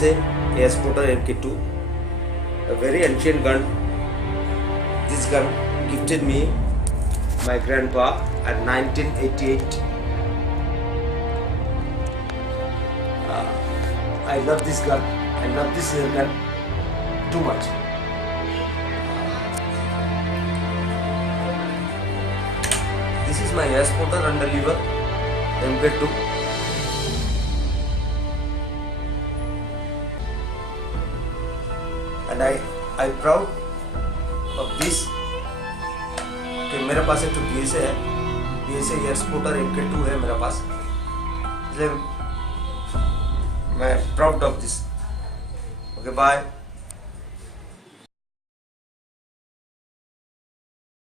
PSA Airsporter MK2, a very ancient gun. This gun gifted me my grandpa at 1988. I love this gun. I love this gun too much. This is my Airsporter underlever MK2. And I proud of this कि मेरे पास एक तो PSA है, PSA Airsporter MK2 है मेरे पास, इसलिए मैं proud of this. Okay, bye.